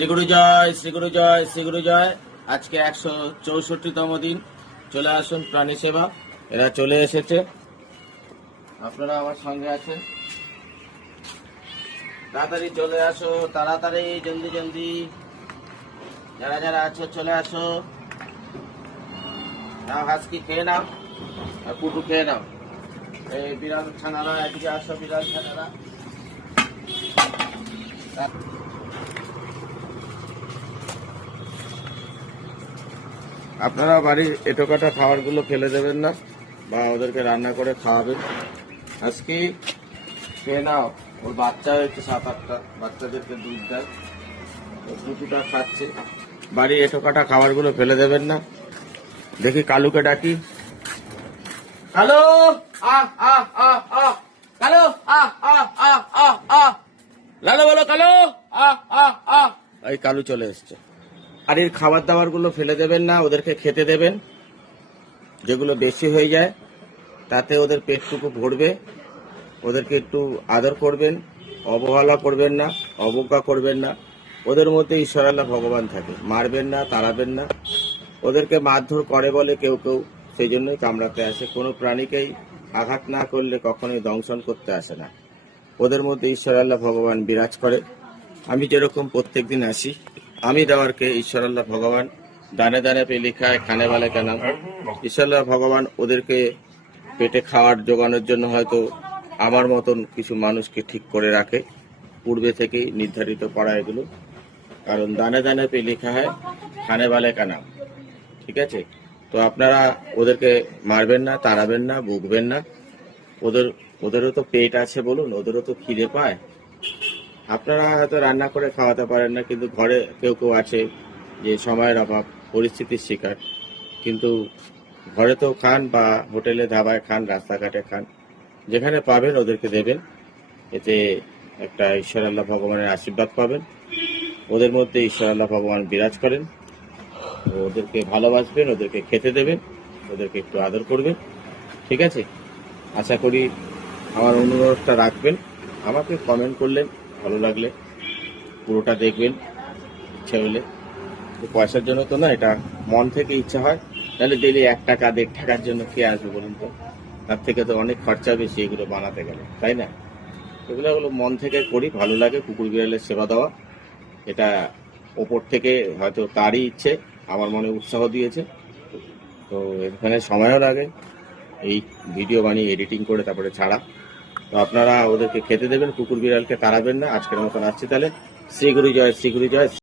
শ্রীগুরু জয় শ্রীগুরু জয় শ্রীগুরু জয়। আজকে একশো চৌষট্টিতম দিন। চলে আসুন প্রাণী সেবা। এরা চলে এসেছে। আপনারা আমার সঙ্গে আছেন। তাড়াতাড়ি চলে আসো, তাড়াতাড়ি, জলদি জলদি। যারা যারা আছো, চলে আসো। নাও হাসকি খেয়ে নাও আর পুটু খেয়ে নাও। এই বিড়াল ছানারা, এদিকে আসো বিড়াল ছানারা। আপনারা বাড়ির এটোকাটা খাবারগুলো ফেলে দেবেন না, বা ওদেরকে রান্না করে খাওয়াবেন। আজকে খেয়ে নাও, ওর বাচ্চা হয়েছে সাত আটটা, বাচ্চাদেরকে দুধ দেয়। দুটোটা খাচ্ছে। বাড়ির এটোকাটা খাবারগুলো ফেলে দেবেন না। দেখি কালুকে ডাকি। কালু! আহ আহ আহ। কালু! আহ আহ আহ আহ আহ। লালো বলো, কালু! আহ আহ আহ। এই কালু চলে এসছে। এর খাবার দাবারগুলো ফেলে দেবেন না, ওদেরকে খেতে দেবেন। যেগুলো বেশি হয়ে যায়, তাতে ওদের পেটটুকু ভরবে। ওদেরকে একটু আদর করবেন, অবহেলা করবেন না, অবজ্ঞা করবেন না। ওদের মধ্যে ঈশ্বর আল্লাহ ভগবান থাকে। মারবেন না, তাড়াবেন না। ওদেরকে মারধর করে বলে কেউ কেউ, সেই জন্যই কামড়াতে আসে। কোনো প্রাণীকেই আঘাত না করলে কখনোই দংশন করতে আসে না। ওদের মধ্যে ঈশ্বর আল্লাহ ভগবান বিরাজ করে। আমি যেরকম প্রত্যেক দিন আসি আমি দেওয়ারকে ঈশ্বর আল্লাহ ভগবান দানে দানে পে লিখায়, খানে বালে কেন? ঈশ্বর আল্লাহ ভগবান ওদেরকে পেটে খাওয়ার জোগানোর জন্য হয়তো আমার মতন কিছু মানুষকে ঠিক করে রাখে। পূর্বে থেকেই নির্ধারিত করা এগুলো। কারণ দানে দানে পে লেখা হয়, খানে বালে কানা? ঠিক আছে? তো আপনারা ওদেরকে মারবেন না, তাড়াবেন না বুকবেন না। ওদের ওদেরও তো পেট আছে বলুন, ওদেরও তো খিদে পায়। আপনারা হয়তো রান্না করে খাওয়াতে পারেন না, কিন্তু ঘরে কেউ কেউ আছে যে সময়ের অভাব, পরিস্থিতির শিকার। কিন্তু ঘরে তো খান বা হোটেলে ধাবায় খান, রাস্তাঘাটে খান, যেখানে পাবেন ওদেরকে দেবেন। এতে একটা ঈশ্বর আল্লাহ ভগবানের আশীর্বাদ পাবেন। ওদের মধ্যে ঈশ্বর আল্লাহ ভগবান বিরাজ করেন। ওদেরকে ভালোবাসবেন, ওদেরকে খেতে দেবেন, ওদেরকে একটু আদর করবেন। ঠিক আছে? আশা করি আমার অনুরোধটা রাখবেন। আমাকে কমেন্ট করলেন ভালো লাগলে পুরোটা দেখবেন, ইচ্ছা হলে। পয়সার জন্য তো না, এটা মন থেকে ইচ্ছা হয়। তাহলে ডেলি এক টাকা, দেড় টাকার জন্য কে আসবে বলুন তো? তার থেকে তো অনেক খরচা বেশি এগুলো বানাতে গেলে, তাই না? এগুলো হলো মন থেকে করি, ভালো লাগে, কুকুর বিড়ালের সেবা দেওয়া। এটা ওপর থেকে হয়তো তারই ইচ্ছে, আমার মনে উৎসাহ দিয়েছে। তো এখানে সময়ও লাগে, এই ভিডিও বানিয়ে এডিটিং করে তারপরে ছাড়া। তো আপনারা ওদেরকে খেতে দেবেন, কুকুর বিড়ালকে তাড়াবেন না। আজকের মতন আসছি তাহলে। শ্রী গুরু জয়, শ্রী গুরু জয়।